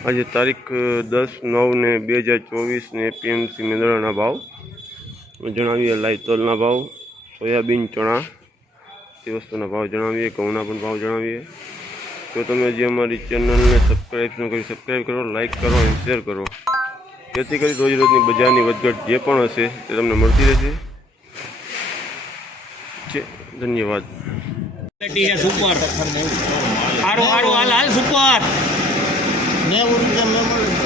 આજે તારીખ 10/9/2024 ને એપીએમસી મેંદડાના ભાવ જણાવીએ। લાઈવ તલના ભાવ, સોયાબીન, ચણા તે વસ્તુના ભાવ જણાવીએ। ઘઉંના પણ ભાવ જણાવીએ। જો તમે હજી અમારી ચેનલને સબસ્ક્રાઈબ ન કરી, સબસ્ક્રાઈબ કરો, લાઈક કરો અને શેર કરો, જેથી કરી રોજની બજારની વધઘટ જે પણ હશે તે તમને મળતી રહેશે। ધન્યવાદ। સુપર હારો હારો હાલ સુપર 90 રૂપિયા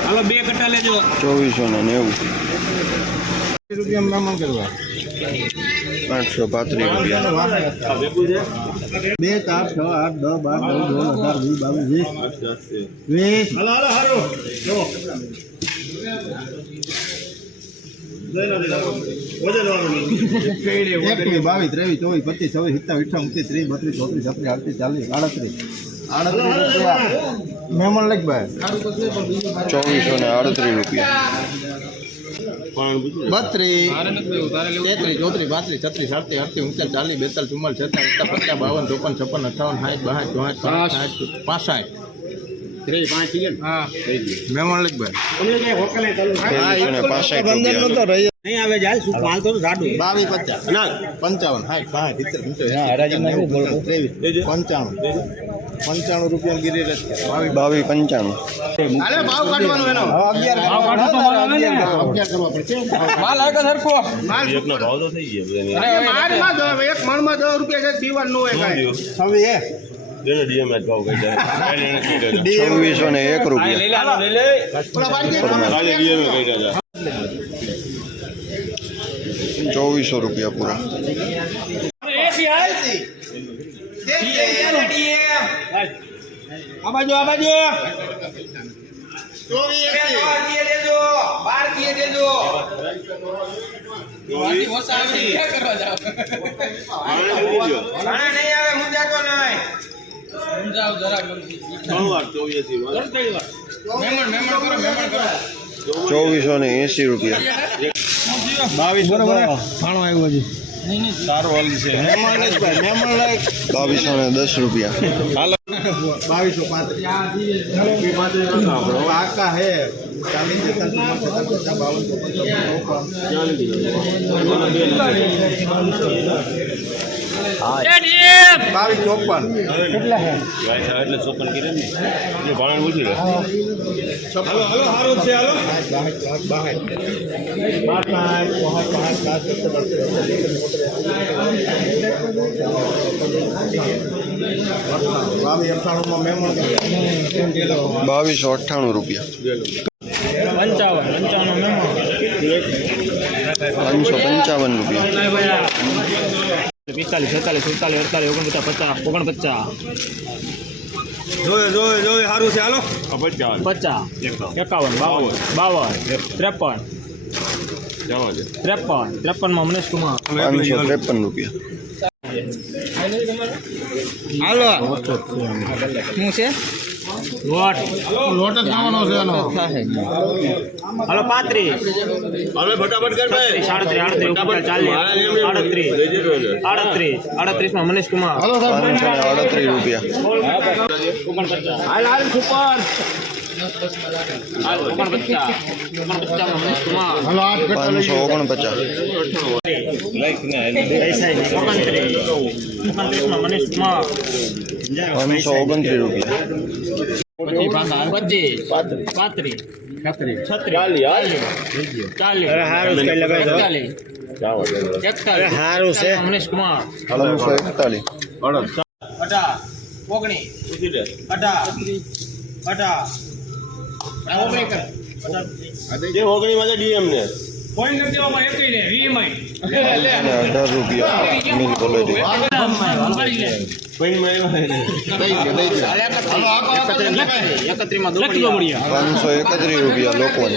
હાલો 2 કટા લેજો 2490 રૂપિયા મહેમાન કરવા 835 રૂપિયા 2 4 6 8 10 12 18 20 22 20 હાલો હાલો હારો જો વજન વાળો 22 23 24 25 26 27 28 29 30 32 33 34 38 રૂપિયા મહેમાન લખ ભાઈ 2438 રૂપિયા 32 33 34 35 36 37 38 39 40 41 42 53 55 56 57 58 59 60 65 મહેમાન લખ ભાઈ 2365 નહીં આવે જાય શું માલ તો જાડું 22 50 ના 55 60 70 હા હરાજીમાં એવું બોલો 23 95 રૂપિયા ગીરી રસ 22 95 હાલે ભાવ કાઢવાનો એનો 11 ભાવ કાઢો તો માલ આવે ને 11 કરવા પડશે માલ આવે સરખો માલ એકનો ભાવ તો થઈ ગયો અરે માલમાં જો એક મણમાં 10 રૂપિયા છે દીવાલ નો હોય કાઈ હવે એ દેને ડીએમ જ ભાવ કહી જાય 2401 રૂપિયા લઈ લે ઓલા બાકી ડીએમ કહી જાય 2400 રૂપિયા પૂરા આ બાજુ 2480 રૂપિયા 22 બરાબર ફાણો આવ્યો હજી સારો હાલ છે મહેમાન જ ભાઈ મહેમાન લાયક 2210 રૂપિયા હાલો 2235 આકા હે 2298 રૂપિયા 555 રૂપિયા 45 46 47 48 49 50 જોય સારું છે હાલો 50 51 52 53 માં મનેશ કુમાર 553 રૂપિયા હાલો શું છે લોટ જ ખાવાનો છે એનો હાલો 35 હવે ફટાફટ કર ભાઈ 38 માં મનેશ કુમાર 538 રૂપિયા હાલ સુપર 49 માં મનેશ કુમાર 549 માં મનેશ કુમાર 529 રૂપિયા 25 35 40 મનેશ કુમાર 541 ડીએમ ને પોઈન્ટ નથી દેવામાં એક ને વીએમઆઈ 18 રૂપિયા મિલ ક્વોલિટી 31 માં 531 રૂપિયા લોકવન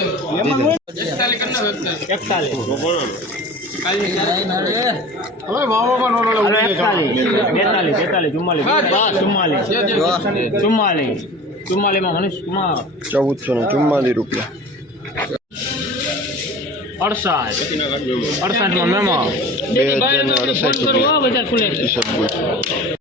44 માં મનીષ કુમાર 1444 રૂપિયા 68 માં મેમો 2068 રૂપિયા